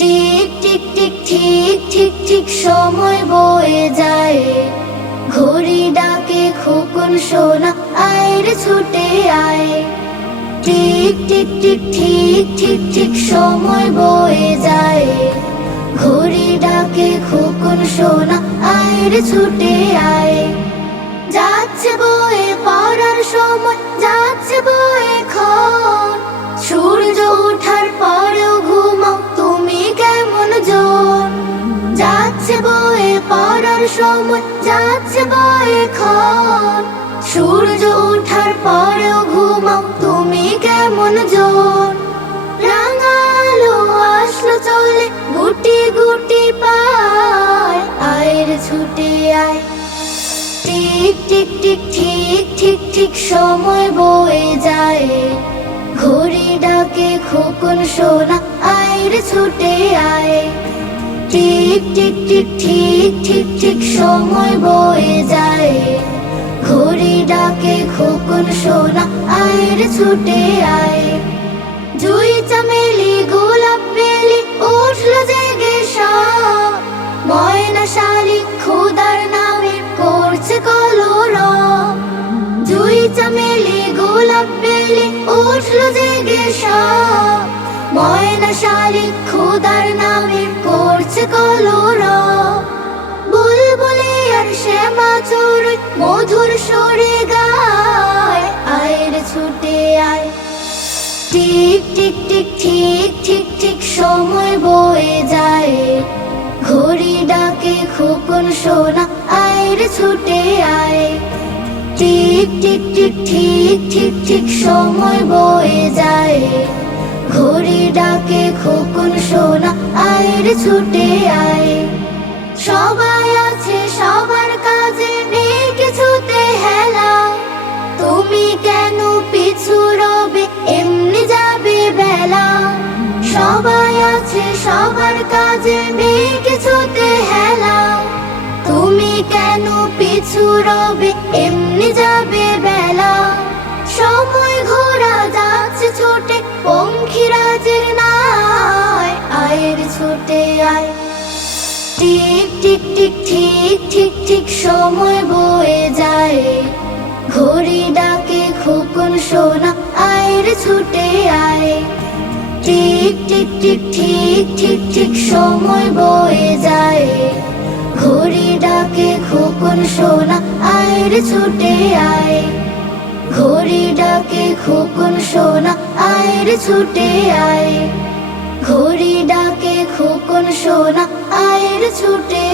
Tick tick tick ঠিক ঠিক ঠিক সময় বয়ে যায়, ঘড়ি ডাকে খোকন সোনা আয় রে ছুটে আয়। টিক টিক টিক ঠিক ঠিক ঠিক সময় বয়ে যায়, ঘড়ি ডাকে খোকন সোনা আয় রে ছুটে আয়। যাচ্ছে বয়ে পড়ার সময়, যাচ্ছে বয়ে ক্ষণ, সূর্য ওঠার পরেও ঘুমাও তুমি কেমন জন। যাচ্ছে বয়ে পড়ার সময়, যাচ্ছে বয়ে ক্ষণ, সূর্য ওঠার পরেও ঘুমাও তুমি কেমন জন। রাঙালো আসলো চলে গুটি গুটি পায়, আয় রে ছুটে আয়। টিক টিক টিক ঠিক ঠিক ঠিক সময় বয়ে যায়, ঘড়ি ডাকে খোকন সোনা আয় রে ছুটে আয়। টিক টিক টিক ঠিক ঠিক ঠিক সময় বয়ে যায়, ঘড়ি ডাকে খোকন সোনা আয় রে ছুটে আয়। জুই চামেলি গোলাপ বেলি উঠলো জেগে সব, ময়না শালিক খোদার নামে করছে কলরব। জুই চামেলি গোলাপ বেলি উঠলো জেগে সব, ময়না শালিক খোদার নামে করছে কলরব। বুলবুলি আর শ্যামা চড়ুই মধুর সুরে গায়, আয় রে ছুটে আয়। টিক টিক টিক ঠিক ঠিক ঠিক সময় বয়ে যায়, ঘড়ি ডাকে খোকন সোনা আয় রে ছুটে আয়। টিক টিক টিক ঠিক ঠিক ঠিক সময় বয়ে যায়, ঘড়ি ডাকে খোকন সোনা আয় রে ছুটে আয়। সবাই আছে সবার কাজে নেই কিছুতে হেলা, তুমি কেন পিছু রবে এমনি যাবে বেলা। সবাই আছে সবার কাজে নেই কিছুতে হেলা, তুমি কেন পিছু রবে এমনি যাবে বেলা। সময় ঘোরা যাচ্ছে ছোটে পঙ্খিরাজের নাই, আয়ের ছুটে আয়। টিক টিক টিক ঠিক ঠিক ঠিক সময় বয়ে যায়, ঘড়ি ডাকে খোকন সোনা আয় রে ছুটে আয়। টিক টিক টিক ঠিক ঠিক ঠিক সময় বয়ে যায়, ঘড়ি ডাকে খোকন সোনা আয় রে ছুটে আয়। ঘড়ি ডাকে খোকন সোনা আয় রে ছুটে আয়, ঘড়ি ডাকে খোকন সোনা আয় রে ছুটে